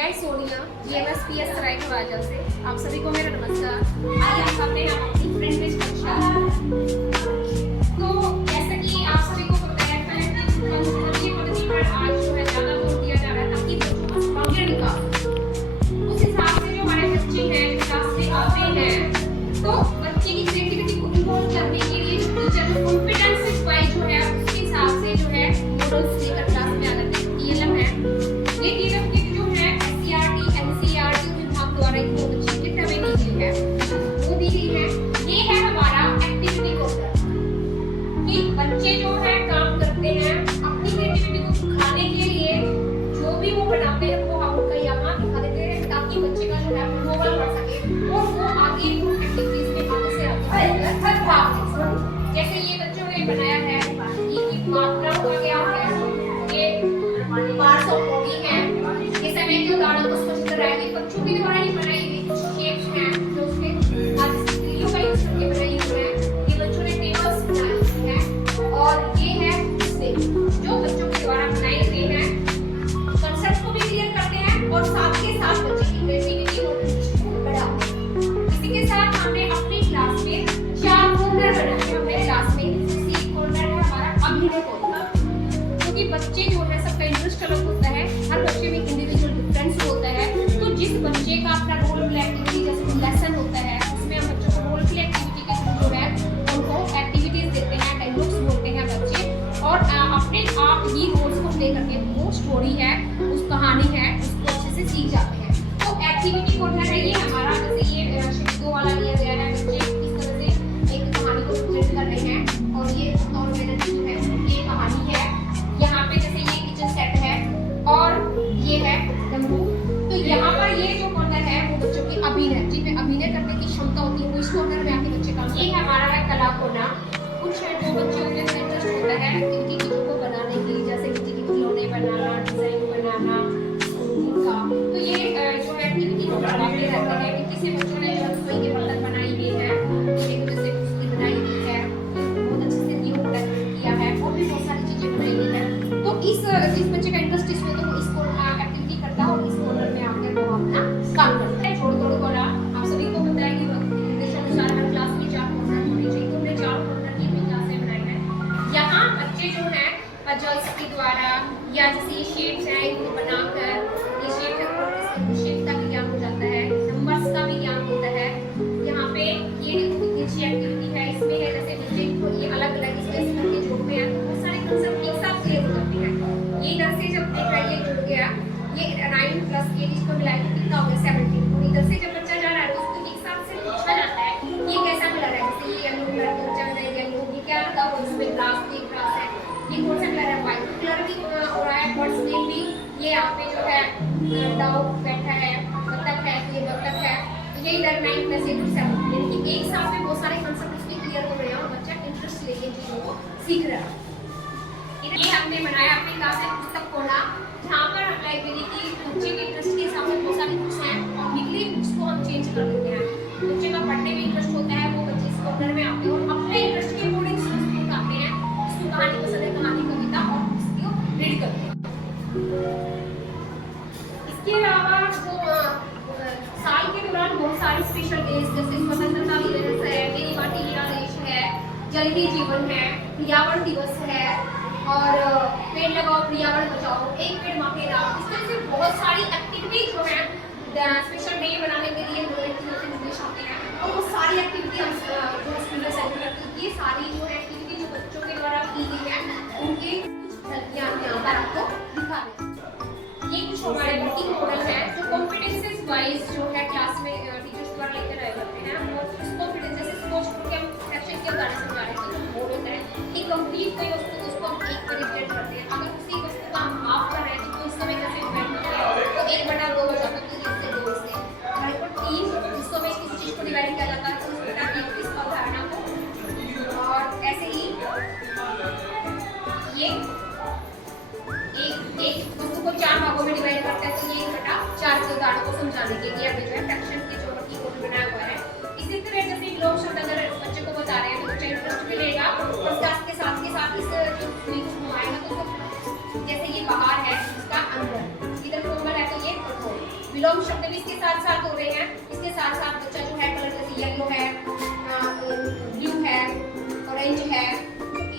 मैं सोनिया GMSPS सरायघाट से आप सभी को मेरा नमस्कार। आइए हम करते हैं अपनी फ्रेंड बेस्ड कक्षा। तो जैसा कि आप सभी को पता है कि ये पद्धति पर आज जो है ज़्यादा जोर दिया जा रहा है ताकि बच्चों का सर्वांगीण विकास, उस हिसाब से जो हमारे बच्चे हैं क्लास में आते हैं तो बच्चे की क्रिएटिविटी को इवॉल्व करने के लिए टीचर को कॉम्पिटेंस वाइज जो है उसके हिसाब से जो है मॉडल्स लेकर क्लास में आ जाते हैं। TLM है, ये TLM की जो है SCRT NCERT विभाग द्वारा एक बहुत अच्छी किट हमें दी गई है, वो दी गई है। ये है हमारा एक्टिविटी कोर्नर कि बच्चे जो है काम करते हैं अपनी क्रिएटिविटी को दिखाने के लिए, जो भी वो बनाते हैं वो हम उनका यहाँ दिखा देते हैं ताकि बच्चे का जो है मनोबल बढ़ सके और वो आगे एक्टिविटीज में आगे से आगे भाग ले सके। जैसे ये बच्चों ने बनाया है, ये मात्राओं का क्या है, ये पार्ट्स ऑफ बॉडी है, ये समय के उदाहरण को स्पष्ट कराएंगे। बच्चों के द्वारा ही बनाई गई कुछ शेप्स हैं जो उसमें आज स्त्रियों का यूज करके बनाई हुई है। ये बच्चों ने टेबल्स बनाई है और ये है स्नेक जो बच्चों के द्वारा बनाई गई है। कंसेप्ट को भी क्लियर करते हैं और साथ के साथ बच्चे की क्रिएटिविटी और दृष्टि को बढ़ाते हैं। इसी के साथ हमने अपनी क्लास में 4 कॉर्नर बनाए हैं। हमारे क्लास में एक कॉर्नर है हमारा अभिनय कॉर्नर, क्योंकि बच्चे जो है सबका इंटरेस्ट अलग होता है, हर बच्चे में इंडिविजुअल डिफरेंस होता है। तो जिस बच्चे का अपना रोल प्ले एक्टिविटी जैसे लेसन होता है उसमें हम बच्चों को रोल प्ले एक्टिविटी के थ्रू जो है उनको एक्टिविटीज देते हैं, डायलॉग्स बोलते हैं बच्चे और अपने आप ही रोल्स को प्ले करके वो स्टोरी है, उस कहानी है, उसको अच्छे से सीख जाते हैं। तो एक्टिविटी कॉर्नर है ये हमारा, जैसे ये शब्दों वाला लिया गया है, बच्चे इस तरह से एक कहानी को प्रेजेंट कर रहे हैं और ये और मेरा जो है ये कहानी है। यहाँ पे जैसे ये किचन सेट है और ये है तंबू। तो यहाँ पर ये जो कॉर्नर है वो बच्चों की अभिनय, जिनमें अभिनय करने की क्षमता होती है वो इस कॉर्नर में आके बच्चे काम। ये हमारा है कला कोना, कुछ है जो बच्चों में इंटरेस्ट होता है इनकी चीजों को बनाने की, जैसे किसी की खिलौने बनाना, डिजाइन बनाना इनका। तो ये जो एक्टिविटी को करवाते रहते हैं कि किसी बच्चों ने जो रसोई के बर्तन बनाई हुई है, एक जैसे उसकी बनाई हुई है, बहुत अच्छे से न्यू डेकोरेट किया है और भी बहुत सारी चीजें बनाई हुई है। तो जिस बच्चे का इंटरेस्ट इसमें तो वो इस एक्टिविटी करता है और इस कॉर्नर में आकर वो अपना काम करता है। छोड़ तोड़ वाला आप सभी को पता है कि निर्देशानुसार हर क्लास में 4 कॉर्नर होने चाहिए, तो हमने 4 कॉर्नर की अपनी क्लास में बनाई है। यहाँ बच्चे जो है पजल्स के द्वारा या जैसे ये शेप्स है इनको बनाकर, ये शेप शेप का भी ज्ञान हो जाता है, नंबर्स का भी ज्ञान होता है। यहाँ पे ये कितनी अच्छी एक्टिविटी है, इसमें है जैसे बच्चे को ये अलग अलग इसमें करके जोड़ते हैं तो बहुत सारे कंसेप्ट एक साथ क्लियर हो जाते हैं। ये इधर से जब देख रहा है ये जुड़ गया, ये 9 प्लस ये इसको मिलाकर कितना हो गया 17। और इधर से जब बच्चा जा रहा है तो उसको एक साथ से पूछा जाता है ये कैसा कलर है, जैसे ये येलो कलर का बच्चा है, येलो ये क्या रखा हुआ इसमें ग्लास है, ग्लास है, ये कौन सा कलर है, व्हाइट कलर भी हो रहा है। बर्ड्स नेम भी ये यहाँ पे जो है डाउ बैठा है, बतख है, ये बतख है। ये इधर 9 प्लस 8 7 यानी कि एक साथ में बहुत सारे कंसेप्ट इसके क्लियर हो रहे हैं और बच्चा इंटरेस्ट लेके चीजों को सीख रहा है। ये हमने बनाया अपनी क्लास में पुस्तक कोना, जहाँ पर लाइब्रेरी की बच्चे के इंटरेस्ट के हिसाब से बहुत सारी बुक्स हैं और वीकली बुक्स को हम चेंज कर देते हैं। बच्चे का पढ़ने में इंटरेस्ट होता है वो बच्चे इस कॉर्नर में आते हैं और अपने इंटरेस्ट के अकॉर्डिंग बुक आते हैं, उसको कहानी पसंद है, कहानी, कविता और उसको रीड करते हैं। इसके अलावा जो साल के दौरान बहुत सारे स्पेशल डेज जैसे स्वतंत्रता दिवस है, मेरी माटी मेरा देश है, जल ही जीवन है, पर्यावरण दिवस है और पेड़ लगाओ पर्यावरण बचाओ, एक पेड़ माँ के नाम, इस तरह से बहुत सारी एक्टिविटी जो है स्पेशल डे बनाने के लिए निर्देश आते हैं और वो सारी एक्टिविटी हम जो स्कूल सेंटर करती ये सारी जो एक्टिविटी जो बच्चों के द्वारा की गई है उनकी कुछ झलकियाँ यहाँ पर आपको दिखा दें। ये कुछ हमारे वर्किंग मॉडल है जो कॉम्पिटेंसेस वाइज जो है क्लास में टीचर्स द्वारा लेकर आए करते हैं और उस कॉम्पिटेंस जैसे सोच के हम फ्रैक्शन के बारे में समझा रहे हैं तो बोल होता है कि कंप्लीट कोई वस्तु तो उसको हम 1 पर डिवाइड करते हैं। अगर उसी वस्तु का हम हाफ कर रहे हैं तो उस समय कैसे डिवाइड करते हैं तो 1/2 हो जाता है, तो इससे 2 से हमारे को 3 जिसको में किसी चीज को डिवाइड किया जाता है तो उस प्रकार की किस अवधारणा को। और ऐसे ही ये एक वस्तु को 4 भागों में डिवाइड करता है तो ये 1/4 के उदाहरण को समझाने के लिए हमें जो है फ्रैक्शन के जो वर्किंग मॉडल बनाया हुआ है। इसी तरह जैसे ग्लोब शब्द अगर बच्चे को बता रहे हैं तो बच्चा इंटरेस्ट भी लेगा और क्लास के साथ इस जो सुई को घुमाएगा तो जैसे ये बाहर है इसका अंदर, इधर कोमल है तो ये कठोर। बिलोंग शब्द भी इसके साथ साथ हो रहे हैं। इसके साथ साथ बच्चा जो है कलर जैसे येलो है, ब्लू है, ऑरेंज है,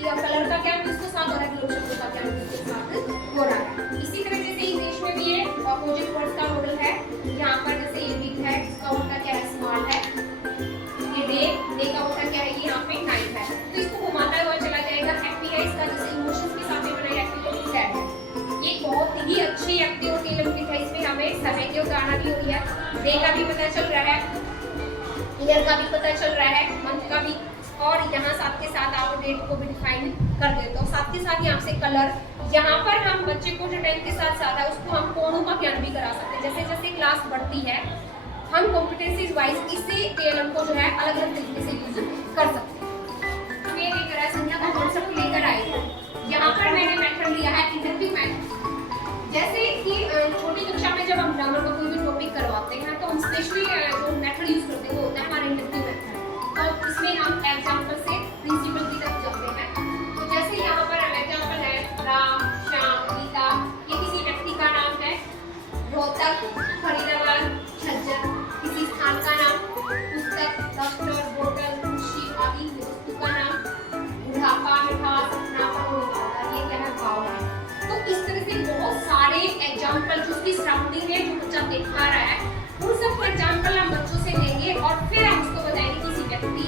या कलर का क्या इसके साथ हो रहा है, बिलोंग शब्द का क्या इसके साथ हो रहा है। इसी तरह जैसे इंग्लिश में भी ये अपोजिट वर्ड्स का मॉडल है। यहाँ पर जैसे ये बिग है, इसका उल्टा क्या है, स्मॉल है। ये डे का उल्टा क्या है, ये यहाँ पे नाइट है। तो इसको घुमाता हुआ चला जाएगा। हैप्पी है इसका जैसे इमोशंस के साथ में बनाई, हैप्पी को सैड है। ये बहुत ही अच्छी एक्टिविटी लिमिटेड है। इसमें हमें समय की अवधारणा भी हुई है, डे का भी पता चल रहा है, ईयर का भी पता चल रहा है, मंथ का भी, और यहाँ साथ के साथ आप डेट को भी डिफाइन कर देते हो। साथ के साथ यहाँ से कलर, यहाँ पर हम बच्चे को जो टाइम के साथ साथ है उसको हम कोणों का ज्ञान भी करा सकते हैं। जैसे जैसे क्लास बढ़ती है हम कॉम्पिटेंसीज वाइज इससे टेलम को जो है अलग अलग तरीके से यूज कर सकते हैं। हम ये लेकर आए, संज्ञा का कॉन्सेप्ट लेकर आए। यहाँ पर मैंने मेथड लिया है इंडक्टिव मेथड। जैसे कि छोटी कक्षा में जब हम ग्रामर का कोई भी टॉपिक करवाते हैं तो हम स्पेशली जो मेथड यूज करते हैं वो होता है हमारा इंडक्टिव मेथड। तो इसमें हम एग्जाम्पल से प्रिंसिपल की तरफ जाते हैं। तो जैसे यहाँ पर एग्जाम्पल है राम, श्याम, गीता, ये किसी व्यक्ति का नाम है। रोहतक, फरीदाबाद, झज्जर, किसी स्थान का नाम। पुस्तक, दफ्तर, बोतल, खुशी आदि वस्तु का नाम। बुढ़ापा, मिठास, अपनापन, होने ये क्या है, भाव है। तो इस तरह से बहुत सारे एग्जाम्पल जो उसकी सराउंडिंग है जो बच्चा दिखा रहा है, उन सब एग्जाम्पल हम बच्चों से लेंगे और फिर हम उसको बताएंगे किसी व्यक्ति